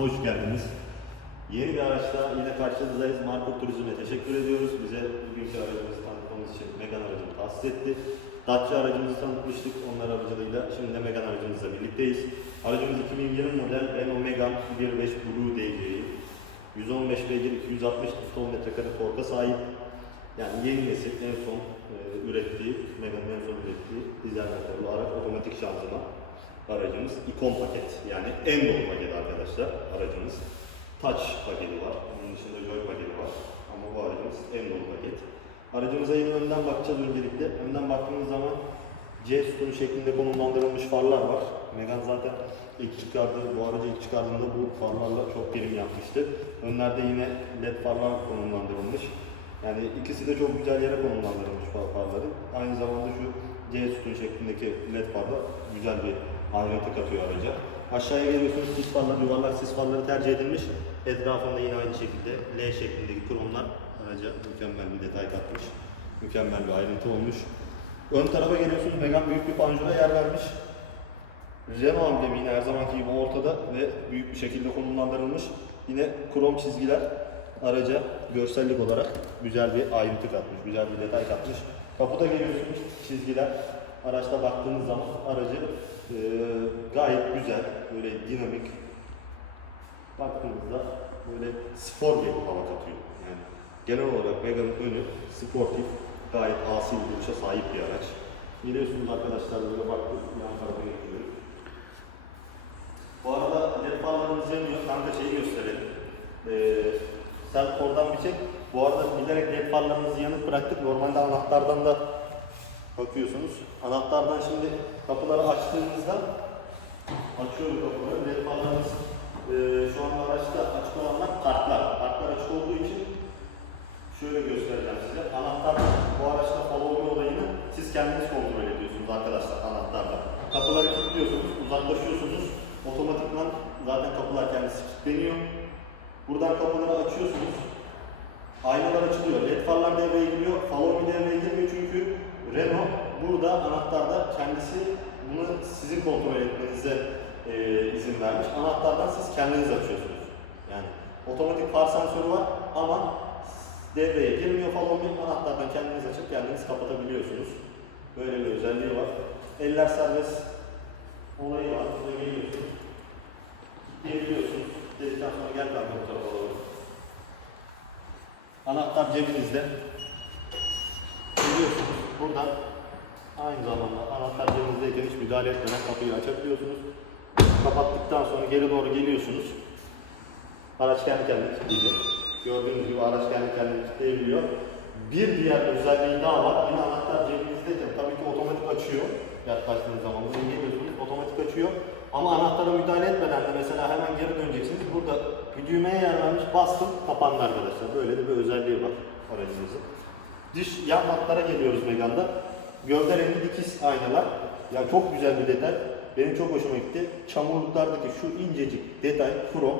hoş geldiniz. Yeni bir araçla yine karşınızdayız. Marco Turizm'e teşekkür ediyoruz. Bize bugünkü aracımızı tanıtmamız için Megane aracını tahsis etti. Dacia aracımızı tanıtmıştık onlar aracılığıyla. Şimdi de Megane aracımızla birlikteyiz. Aracımız 2020 model Renault Megane 1.5 Blue DC'yi. 115 beygir 260 Nm metrekare torka sahip. Yani yeni nesil en son e, ürettiği, Megane'ın en son ürettiği dizel motorlu araç otomatik şanzıman aracımız ikon paket yani en dolu paket arkadaşlar aracımız. Touch paketi var, onun dışında Joy paketi var ama bu aracımız en dolu paket. Aracımıza yine önden bakacağız öncelikle. Önden baktığımız zaman C sütunu şeklinde konumlandırılmış farlar var. Megane zaten ilk çıkardığı, bu aracı ilk çıkardığında bu farlarla çok prim yapmıştı. Önlerde yine led farlar konumlandırılmış. Yani ikisi de çok güzel yere konumlandırılmış far farları. Aynı zamanda şu C sütun şeklindeki led farda güzel bir ayrıntı katıyor araca. Aşağıya geliyorsunuz sis farları, yuvarlak sis farları tercih edilmiş. Etrafında yine aynı şekilde L şeklindeki kromlar araca mükemmel bir detay katmış. Mükemmel bir ayrıntı olmuş. Ön tarafa geliyorsunuz. Megane büyük bir panjura yer vermiş. Renault amblemi yine her zamanki gibi ortada ve büyük bir şekilde konumlandırılmış. Yine krom çizgiler araca görsellik olarak güzel bir ayrıntı katmış, güzel bir detay katmış. Kaputa geliyorsunuz çizgiler. Araçta baktığınız zaman aracı e, gayet güzel, böyle dinamik. Baktığınızda böyle spor bir hava katıyor. Yani genel olarak Megane'ın önü sportif, gayet asi bir duruşa sahip bir araç. Geliyorsunuz arkadaşlar böyle baktık yan tarafa geçiyoruz. Bu arada led farlarımız yanıyor. Kanka şeyi gösterelim. Ee, sen oradan bir çek. Bu arada bilerek led farlarımızı yanık bıraktık. Normalde anahtardan da bakıyorsunuz. Anahtardan şimdi kapıları açtığımızda açıyor bu kapıları. Led farlarımız e, şu anda araçta açık olanlar kartlar. Kartlar açık olduğu için şöyle göstereceğim size. Anahtar bu araçta follow olayını siz kendiniz kontrol ediyorsunuz arkadaşlar anahtarla. Kapıları kilitliyorsunuz, uzaklaşıyorsunuz. Otomatikman zaten kapılar kendisi kilitleniyor. Buradan kapıları açıyorsunuz. Aynalar açılıyor. LED farlar devreye giriyor. Follow me devreye girmiyor çünkü Renault burada anahtarda kendisi bunu sizin kontrol etmenize e, izin vermiş. Anahtardan siz kendiniz açıyorsunuz. Yani otomatik far sensörü var ama devreye girmiyor follow me. Anahtardan kendiniz açıp kendiniz kapatabiliyorsunuz. Böyle bir özelliği var. Eller serbest olayı var. Burada geliyorsunuz. Geliyorsunuz. Dedikten sonra gel kanka bu tarafa doğru. Anahtar cebinizde. Geliyorsunuz. Buradan aynı zamanda anahtar cebinizdeyken hiç müdahale etmeden kapıyı açabiliyorsunuz. Kapattıktan sonra geri doğru geliyorsunuz. Araç kendi kendine kilitleyecek. Gördüğünüz gibi araç kendi kendine kilitleyebiliyor. Bir diğer özelliği daha var. Yine anahtar cebinizdeyken tabii ki otomatik açıyor. Yaklaştığınız zaman buraya geliyorsunuz otomatik açıyor. Ama anahtara müdahale etmeden de mesela hemen geri döneceksiniz. Burada bir düğmeye yer vermiş bastım kapandı arkadaşlar. Böyle de bir özelliği var aracımızın. Dış yan hatlara geliyoruz Megane'da. Gövde rengi dikiz aynalar. Ya çok güzel bir detay. Benim çok hoşuma gitti. Çamurluklardaki şu incecik detay, krom,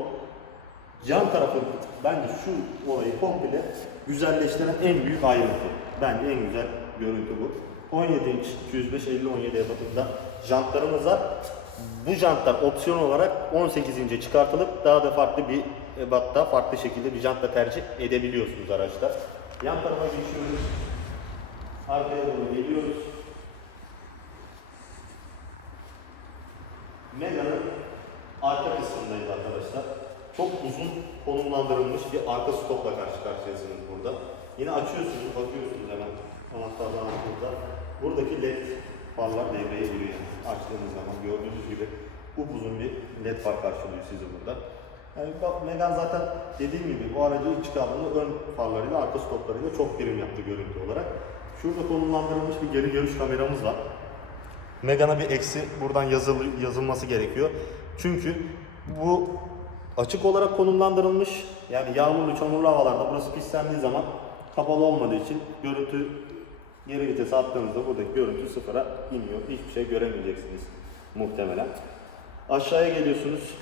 Yan tarafı bence şu olayı komple güzelleştiren en büyük ayrıntı. Bence en güzel görüntü bu. 17 inç 205 50 17 ebatında jantlarımız var. Bu jantlar opsiyon olarak 18 ince çıkartılıp daha da farklı bir ebatta, farklı şekilde bir jantla tercih edebiliyorsunuz araçta. Yan tarafa geçiyoruz. Arkaya doğru geliyoruz. Mega'nın arka kısmındayız arkadaşlar. Çok uzun konumlandırılmış bir arka stopla karşı karşıyasınız burada. Yine açıyorsunuz, bakıyorsunuz hemen anahtardan açtığınızda. Buradaki led farlar devreye giriyor yani. Açtığınız zaman gördüğünüz gibi upuzun bir led far karşılıyor sizi burada. Yani Megane zaten dediğim gibi bu aracı ilk çıkardığında ön farlarıyla arka stoplarıyla çok prim yaptı görüntü olarak. Şurada konumlandırılmış bir geri görüş kameramız var. Megane'a bir eksi buradan yazılı, yazılması gerekiyor. Çünkü bu açık olarak konumlandırılmış. Yani yağmurlu, çamurlu havalarda burası pislendiği zaman kapalı olmadığı için görüntü geri vites attığınızda buradaki görüntü sıfıra iniyor. Hiçbir şey göremeyeceksiniz muhtemelen. Aşağıya geliyorsunuz.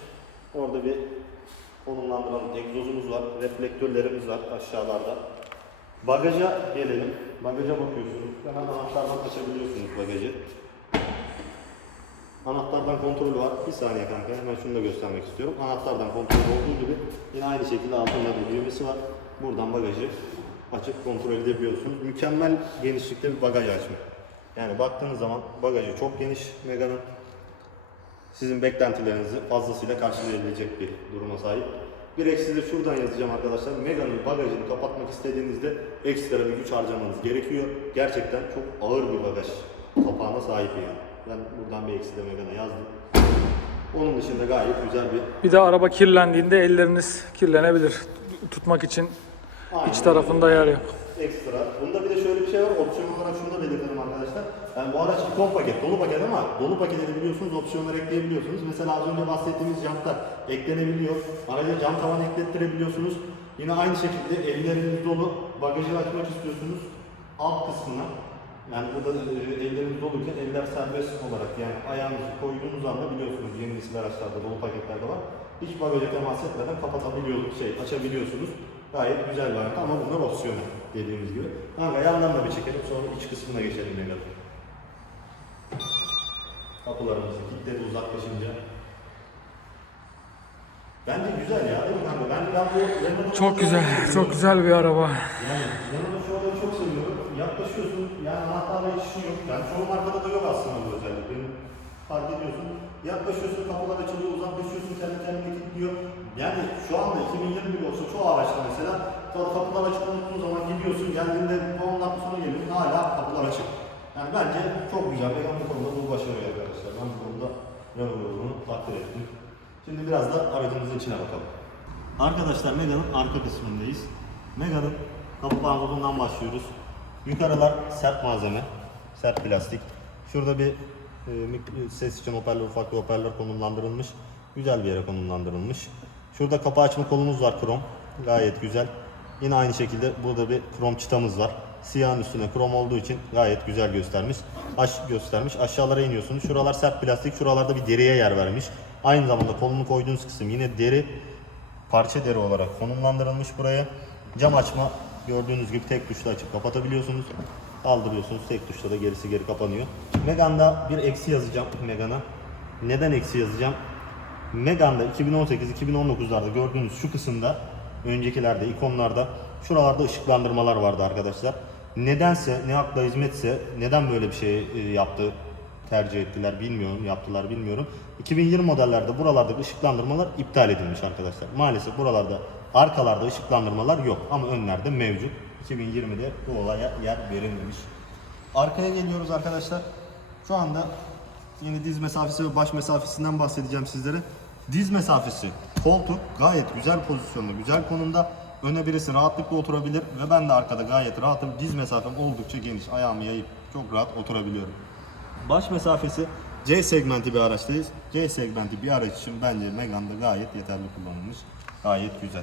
Orada bir konumlandırılmış egzozumuz var. Reflektörlerimiz var aşağılarda. Bagaja gelelim. Bagaja bakıyorsunuz. Hemen anahtardan açabiliyorsunuz bagajı. Anahtardan kontrolü var. Bir saniye kanka hemen şunu da göstermek istiyorum. Anahtardan kontrolü olduğu gibi yine aynı şekilde altında bir düğmesi var. Buradan bagajı açıp kontrol edebiliyorsunuz. Mükemmel genişlikte bir bagaj açma. Yani baktığınız zaman bagajı çok geniş Mega'nın. Sizin beklentilerinizi fazlasıyla karşılayabilecek bir duruma sahip. Bir eksi de şuradan yazacağım arkadaşlar. Mega'nın bagajını kapatmak istediğinizde ekstra bir güç harcamanız gerekiyor. Gerçekten çok ağır bir bagaj kapağına sahip yani. Ben buradan bir eksi de Mega'na yazdım. Onun dışında gayet güzel bir Bir de araba kirlendiğinde elleriniz kirlenebilir. Tutmak için Aynen iç tarafında yer yok. ekstra. Bunda bir de şöyle bir şey var. Opsiyon olarak şunu da belirtelim. Yani bu araç ikon paket, dolu paket ama dolu paketi biliyorsunuz opsiyonlar ekleyebiliyorsunuz. Mesela az önce bahsettiğimiz jantlar eklenebiliyor. Araca cam tavan eklettirebiliyorsunuz. Yine aynı şekilde elleriniz dolu. Bagajı açmak istiyorsunuz. Alt kısmına yani burada e, elleriniz doluyken eller serbest olarak yani ayağınızı koyduğunuz anda biliyorsunuz yeni nesil araçlarda dolu paketlerde var. Hiç bagaja temas etmeden kapatabiliyorsunuz, şey açabiliyorsunuz. Gayet güzel bir ama bunlar opsiyonel dediğimiz gibi. Kanka yandan da bir çekelim sonra iç kısmına geçelim Megal'ın. Kapılarımızı kilitledi uzaklaşınca. Bence güzel ya değil mi kanka? Ben, ben bu Renault'u Çok güzel, çok güzel bir araba. Yani yanına şu olayı çok seviyorum. Yaklaşıyorsun, yani anahtarla işin yok. Yani çoğu markada da yok aslında bu özellik. Benim fark ediyorsun. Yaklaşıyorsun, kapılar açılıyor, uzaklaşıyorsun, kendi kendine kilitliyor. Yani şu anda 2020 bile olsa çoğu araçta mesela kapılar açık unuttuğun zaman gidiyorsun, geldiğinde 10 dakika sonra geliyorsun, hala kapılar açık. Yani bence çok güzel. Vegan bu konuda bunu başarıyor arkadaşlar. Ben bu konuda Renault'unu takdir ettim. Şimdi biraz da aracımızın içine bakalım. Arkadaşlar Mega'nın arka kısmındayız. Mega'nın kapı pantolonundan başlıyoruz. Yukarılar sert malzeme, sert plastik. Şurada bir e, ses için hoparlör, ufak hoparlör konumlandırılmış. Güzel bir yere konumlandırılmış. Şurada kapı açma kolumuz var krom. Gayet güzel. Yine aynı şekilde burada bir krom çıtamız var. Siyahın üstüne krom olduğu için gayet güzel göstermiş. Aş göstermiş. Aşağılara iniyorsunuz. Şuralar sert plastik. Şuralarda bir deriye yer vermiş. Aynı zamanda kolunu koyduğunuz kısım yine deri parça deri olarak konumlandırılmış buraya. Cam açma gördüğünüz gibi tek tuşla açıp kapatabiliyorsunuz. Kaldırıyorsunuz tek tuşla da gerisi geri kapanıyor. Megane'da bir eksi yazacağım Megane'a. Neden eksi yazacağım? Megane'da 2018-2019'larda gördüğünüz şu kısımda öncekilerde ikonlarda şuralarda ışıklandırmalar vardı arkadaşlar. Nedense ne akla hizmetse neden böyle bir şey e, yaptı tercih ettiler bilmiyorum yaptılar bilmiyorum. 2020 modellerde buralardaki ışıklandırmalar iptal edilmiş arkadaşlar. Maalesef buralarda arkalarda ışıklandırmalar yok ama önlerde mevcut. 2020'de bu olaya yer verilmemiş. Arkaya geliyoruz arkadaşlar. Şu anda yine diz mesafesi ve baş mesafesinden bahsedeceğim sizlere. Diz mesafesi, koltuk gayet güzel pozisyonda, güzel konumda. Öne birisi rahatlıkla oturabilir ve ben de arkada gayet rahatım. Diz mesafem oldukça geniş. Ayağımı yayıp çok rahat oturabiliyorum. Baş mesafesi C segmenti bir araçtayız. C segmenti bir araç için bence Megane'da gayet yeterli kullanılmış. Gayet güzel.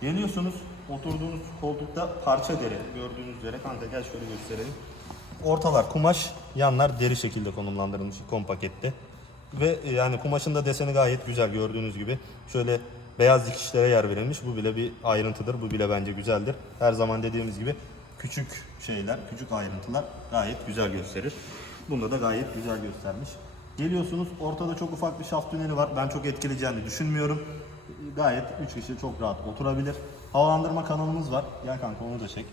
Geliyorsunuz oturduğunuz koltukta parça deri gördüğünüz üzere kanka gel şöyle gösterelim. Ortalar kumaş, yanlar deri şekilde konumlandırılmış ikon pakette. Ve e, yani kumaşın da deseni gayet güzel gördüğünüz gibi. Şöyle beyaz dikişlere yer verilmiş. Bu bile bir ayrıntıdır. Bu bile bence güzeldir. Her zaman dediğimiz gibi küçük şeyler, küçük ayrıntılar gayet güzel gösterir. Bunda da gayet güzel göstermiş. Geliyorsunuz ortada çok ufak bir şaft tüneli var. Ben çok etkileyeceğini düşünmüyorum. Gayet 3 kişi çok rahat oturabilir. Havalandırma kanalımız var. Gel kanka onu da çek.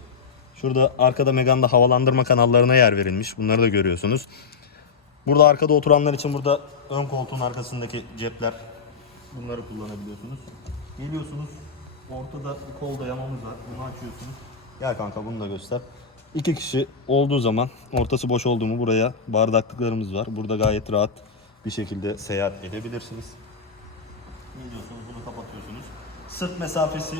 Şurada arkada Megane'da havalandırma kanallarına yer verilmiş. Bunları da görüyorsunuz. Burada arkada oturanlar için burada ön koltuğun arkasındaki cepler bunları kullanabiliyorsunuz. Geliyorsunuz. Ortada bir kol dayamamız var. Bunu açıyorsunuz. Gel kanka bunu da göster. İki kişi olduğu zaman ortası boş olduğu mu buraya bardaklıklarımız var. Burada gayet rahat bir şekilde seyahat edebilirsiniz. Geliyorsunuz bunu kapatıyorsunuz. Sırt mesafesi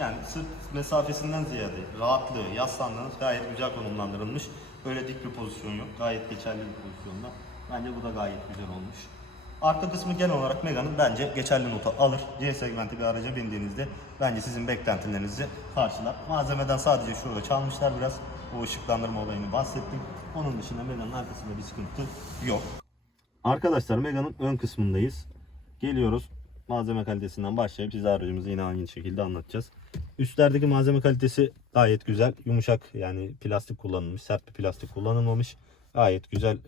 yani sırt mesafesinden ziyade rahatlığı, yaslandığınız gayet güzel konumlandırılmış. Böyle dik bir pozisyon yok. Gayet geçerli bir pozisyonda. Bence bu da gayet güzel olmuş. Arka kısmı genel olarak Mega'nın bence geçerli nota alır. C segmenti bir araca bindiğinizde bence sizin beklentilerinizi karşılar. Malzemeden sadece şurada çalmışlar biraz. O ışıklandırma olayını bahsettim. Onun dışında Mega'nın arkasında bir sıkıntı yok. Arkadaşlar Mega'nın ön kısmındayız. Geliyoruz. Malzeme kalitesinden başlayıp size aracımızı yine aynı şekilde anlatacağız. Üstlerdeki malzeme kalitesi gayet güzel. Yumuşak yani plastik kullanılmış. Sert bir plastik kullanılmamış. Gayet güzel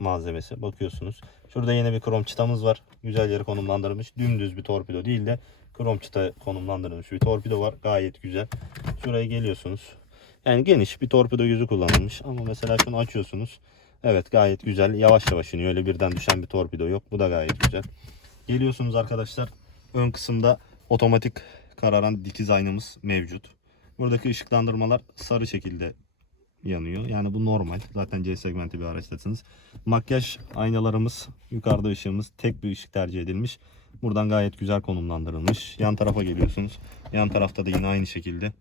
malzemesi. Bakıyorsunuz. Şurada yine bir krom çıtamız var. Güzel yere konumlandırılmış. Dümdüz bir torpido değil de krom çıta konumlandırılmış bir torpido var. Gayet güzel. Şuraya geliyorsunuz. Yani geniş bir torpido yüzü kullanılmış. Ama mesela şunu açıyorsunuz. Evet gayet güzel. Yavaş yavaş iniyor. Öyle birden düşen bir torpido yok. Bu da gayet güzel. Geliyorsunuz arkadaşlar. Ön kısımda otomatik kararan dikiz aynamız mevcut. Buradaki ışıklandırmalar sarı şekilde yanıyor. Yani bu normal. Zaten C segmenti bir araçtasınız. Makyaj aynalarımız, yukarıda ışığımız tek bir ışık tercih edilmiş. Buradan gayet güzel konumlandırılmış. Yan tarafa geliyorsunuz. Yan tarafta da yine aynı şekilde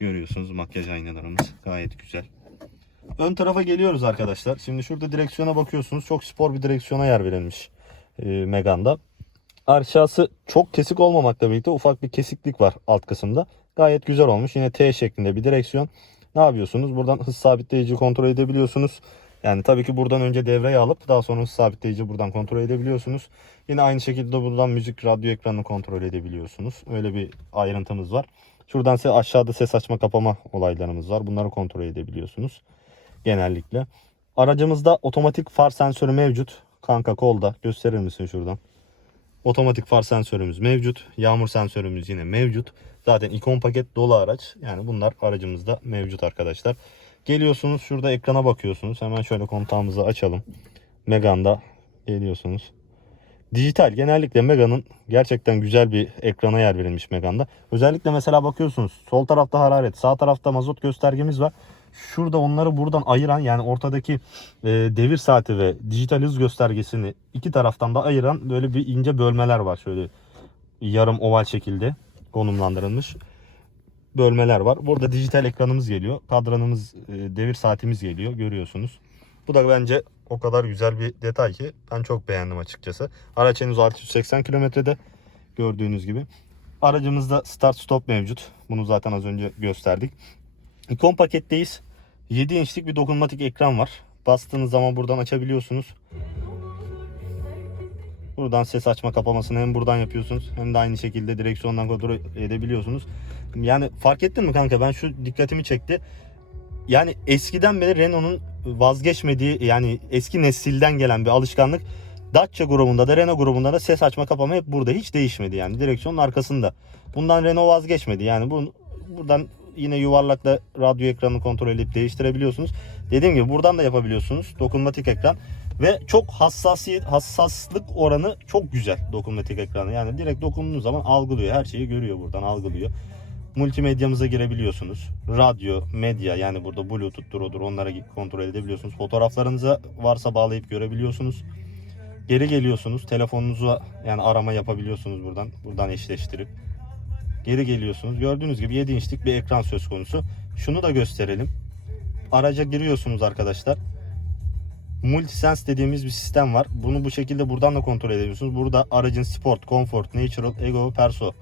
görüyorsunuz makyaj aynalarımız. Gayet güzel. Ön tarafa geliyoruz arkadaşlar. Şimdi şurada direksiyona bakıyorsunuz. Çok spor bir direksiyona yer verilmiş e, Megane'da. Aşağısı çok kesik olmamakla birlikte ufak bir kesiklik var alt kısımda. Gayet güzel olmuş. Yine T şeklinde bir direksiyon. Ne yapıyorsunuz? Buradan hız sabitleyici kontrol edebiliyorsunuz. Yani tabii ki buradan önce devreye alıp daha sonra hız sabitleyici buradan kontrol edebiliyorsunuz. Yine aynı şekilde buradan müzik radyo ekranını kontrol edebiliyorsunuz. Öyle bir ayrıntımız var. Şuradan size aşağıda ses açma kapama olaylarımız var. Bunları kontrol edebiliyorsunuz genellikle. Aracımızda otomatik far sensörü mevcut. Kanka kolda gösterir misin şuradan? Otomatik far sensörümüz mevcut. Yağmur sensörümüz yine mevcut. Zaten ikon paket dolu araç. Yani bunlar aracımızda mevcut arkadaşlar. Geliyorsunuz şurada ekrana bakıyorsunuz. Hemen şöyle kontağımızı açalım. Megane'da geliyorsunuz. Dijital genellikle Mega'nın gerçekten güzel bir ekrana yer verilmiş Megane'da. Özellikle mesela bakıyorsunuz sol tarafta hararet, sağ tarafta mazot göstergemiz var. Şurada onları buradan ayıran yani ortadaki e, devir saati ve dijital hız göstergesini iki taraftan da ayıran böyle bir ince bölmeler var. Şöyle yarım oval şekilde konumlandırılmış bölmeler var. Burada dijital ekranımız geliyor. Kadranımız, e, devir saatimiz geliyor. Görüyorsunuz. Bu da bence o kadar güzel bir detay ki ben çok beğendim açıkçası. Araç henüz 680 kilometrede gördüğünüz gibi. Aracımızda start stop mevcut. Bunu zaten az önce gösterdik. İkon paketteyiz. 7 inçlik bir dokunmatik ekran var. Bastığınız zaman buradan açabiliyorsunuz. Buradan ses açma kapamasını hem buradan yapıyorsunuz hem de aynı şekilde direksiyondan kontrol edebiliyorsunuz. Yani fark ettin mi kanka ben şu dikkatimi çekti. Yani eskiden beri Renault'un vazgeçmediği yani eski nesilden gelen bir alışkanlık. Dacia grubunda da Renault grubunda da ses açma kapama hep burada hiç değişmedi yani direksiyonun arkasında. Bundan Renault vazgeçmedi yani bu buradan yine yuvarlakla radyo ekranını kontrol edip değiştirebiliyorsunuz. Dediğim gibi buradan da yapabiliyorsunuz dokunmatik ekran ve çok hassasiyet hassaslık oranı çok güzel dokunmatik ekranı. Yani direkt dokunduğunuz zaman algılıyor her şeyi görüyor buradan algılıyor multimedyamıza girebiliyorsunuz. Radyo, medya yani burada Bluetooth'tur odur onlara kontrol edebiliyorsunuz. Fotoğraflarınıza varsa bağlayıp görebiliyorsunuz. Geri geliyorsunuz. Telefonunuza yani arama yapabiliyorsunuz buradan. Buradan eşleştirip. Geri geliyorsunuz. Gördüğünüz gibi 7 inçlik bir ekran söz konusu. Şunu da gösterelim. Araca giriyorsunuz arkadaşlar. Multisense dediğimiz bir sistem var. Bunu bu şekilde buradan da kontrol edebiliyorsunuz. Burada aracın Sport, Comfort, Natural, Ego, Perso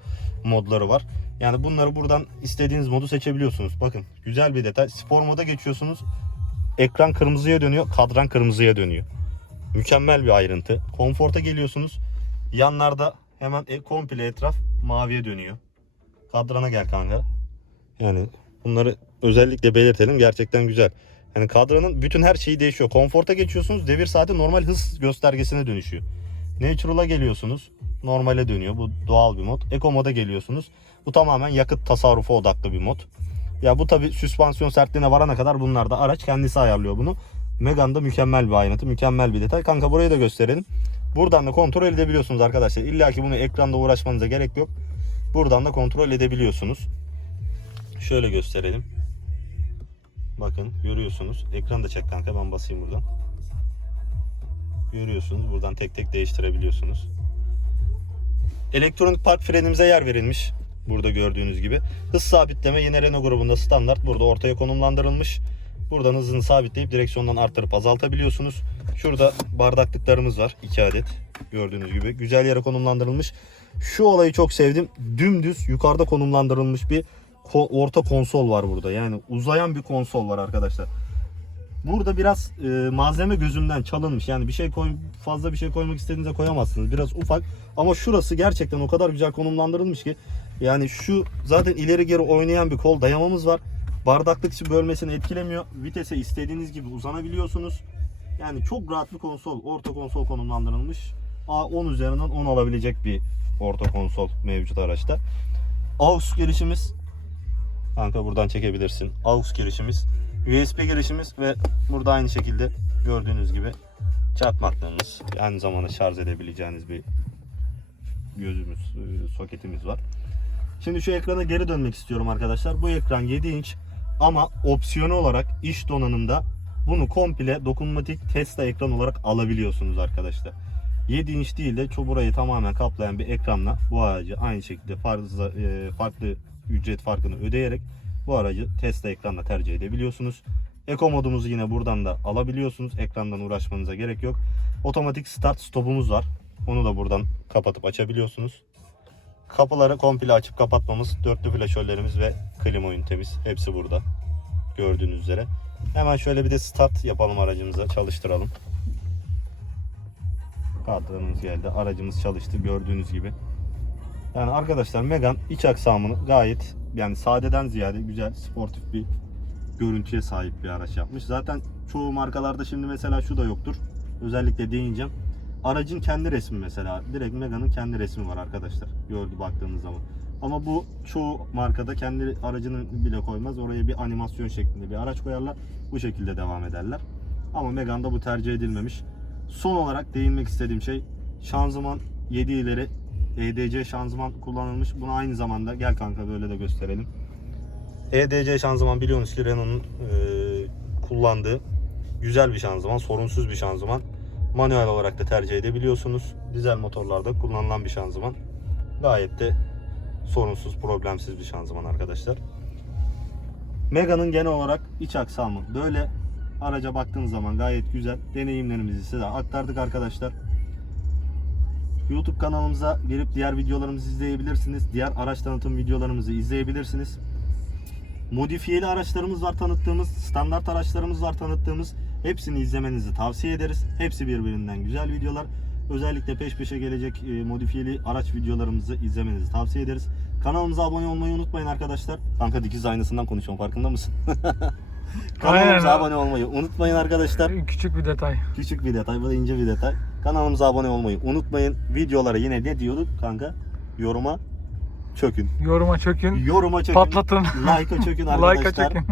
modları var. Yani bunları buradan istediğiniz modu seçebiliyorsunuz. Bakın güzel bir detay. Spor moda geçiyorsunuz. Ekran kırmızıya dönüyor, kadran kırmızıya dönüyor. Mükemmel bir ayrıntı. Konforta geliyorsunuz. Yanlarda hemen e, komple etraf maviye dönüyor. Kadrana gel kanka. Yani bunları özellikle belirtelim. Gerçekten güzel. Yani kadranın bütün her şeyi değişiyor. Konforta geçiyorsunuz. Devir saati normal hız göstergesine dönüşüyor. Natural'a geliyorsunuz. Normale dönüyor. Bu doğal bir mod. Eco moda geliyorsunuz. Bu tamamen yakıt tasarrufu odaklı bir mod. Ya bu tabi süspansiyon sertliğine varana kadar bunlar da araç kendisi ayarlıyor bunu. Megane'da mükemmel bir ayrıntı, mükemmel bir detay. Kanka burayı da gösterelim. Buradan da kontrol edebiliyorsunuz arkadaşlar. İlla ki bunu ekranda uğraşmanıza gerek yok. Buradan da kontrol edebiliyorsunuz. Şöyle gösterelim. Bakın görüyorsunuz. Ekran da çek kanka ben basayım buradan. Görüyorsunuz. Buradan tek tek değiştirebiliyorsunuz. Elektronik park frenimize yer verilmiş. Burada gördüğünüz gibi. Hız sabitleme yine Renault grubunda standart. Burada ortaya konumlandırılmış. Buradan hızını sabitleyip direksiyondan arttırıp azaltabiliyorsunuz. Şurada bardaklıklarımız var. 2 adet. Gördüğünüz gibi. Güzel yere konumlandırılmış. Şu olayı çok sevdim. Dümdüz yukarıda konumlandırılmış bir orta konsol var burada. Yani uzayan bir konsol var arkadaşlar. Burada biraz e, malzeme gözümden çalınmış. Yani bir şey koy fazla bir şey koymak istediğinizde koyamazsınız. Biraz ufak ama şurası gerçekten o kadar güzel konumlandırılmış ki yani şu zaten ileri geri oynayan bir kol dayamamız var. Bardaklık bölmesini etkilemiyor. Vitese istediğiniz gibi uzanabiliyorsunuz. Yani çok rahat bir konsol. Orta konsol konumlandırılmış. A10 üzerinden 10 alabilecek bir orta konsol mevcut araçta. AUX girişimiz Kanka buradan çekebilirsin. AUX girişimiz, USB girişimiz ve burada aynı şekilde gördüğünüz gibi çakmaklığımız, aynı zamanda şarj edebileceğiniz bir gözümüz, e, soketimiz var. Şimdi şu ekrana geri dönmek istiyorum arkadaşlar. Bu ekran 7 inç ama opsiyonu olarak iş donanımda bunu komple dokunmatik Tesla ekran olarak alabiliyorsunuz arkadaşlar. 7 inç değil de burayı tamamen kaplayan bir ekranla bu aracı aynı şekilde farklı, e, farklı ücret farkını ödeyerek bu aracı Tesla ekranla tercih edebiliyorsunuz. Eko modumuzu yine buradan da alabiliyorsunuz. Ekrandan uğraşmanıza gerek yok. Otomatik start stopumuz var. Onu da buradan kapatıp açabiliyorsunuz. Kapıları komple açıp kapatmamız, dörtlü flaşörlerimiz ve klima ünitemiz hepsi burada. Gördüğünüz üzere. Hemen şöyle bir de start yapalım aracımıza, çalıştıralım. Kadranımız geldi. Aracımız çalıştı gördüğünüz gibi. Yani arkadaşlar Megane iç aksamını gayet yani sadeden ziyade güzel, sportif bir görüntüye sahip bir araç yapmış. Zaten çoğu markalarda şimdi mesela şu da yoktur. Özellikle değineceğim. Aracın kendi resmi mesela. Direkt Megane'ın kendi resmi var arkadaşlar. Gördü baktığınız zaman. Ama bu çoğu markada kendi aracını bile koymaz. Oraya bir animasyon şeklinde bir araç koyarlar. Bu şekilde devam ederler. Ama Megane'da bu tercih edilmemiş. Son olarak değinmek istediğim şey şanzıman 7 ileri EDC şanzıman kullanılmış. Bunu aynı zamanda gel kanka böyle de gösterelim. EDC şanzıman biliyorsunuz ki Renault'un e, kullandığı güzel bir şanzıman, sorunsuz bir şanzıman. Manuel olarak da tercih edebiliyorsunuz. Dizel motorlarda kullanılan bir şanzıman. Gayet de sorunsuz, problemsiz bir şanzıman arkadaşlar. Mega'nın genel olarak iç aksamı böyle. Araca baktığınız zaman gayet güzel. Deneyimlerimizi size aktardık arkadaşlar. YouTube kanalımıza gelip diğer videolarımızı izleyebilirsiniz. Diğer araç tanıtım videolarımızı izleyebilirsiniz. Modifiyeli araçlarımız var tanıttığımız, standart araçlarımız var tanıttığımız. Hepsini izlemenizi tavsiye ederiz. Hepsi birbirinden güzel videolar. Özellikle peş peşe gelecek e, modifiyeli araç videolarımızı izlemenizi tavsiye ederiz. Kanalımıza abone olmayı unutmayın arkadaşlar. Kanka dikiz aynasından konuşuyorum farkında mısın? Kanalımıza Aynen. abone olmayı unutmayın arkadaşlar. Küçük bir detay. Küçük bir detay, bu da ince bir detay. Kanalımıza abone olmayı unutmayın. Videolara yine ne diyorduk kanka? Yoruma çökün. Yoruma çökün. Yoruma çökün. Patlatın. Like'a çökün Like'a arkadaşlar. çökün.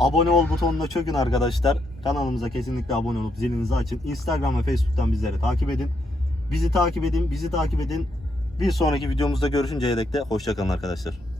abone ol butonuna çökün arkadaşlar. Kanalımıza kesinlikle abone olup zilinizi açın. Instagram ve Facebook'tan bizleri takip edin. Bizi takip edin, bizi takip edin. Bir sonraki videomuzda görüşünceye dek de hoşçakalın arkadaşlar.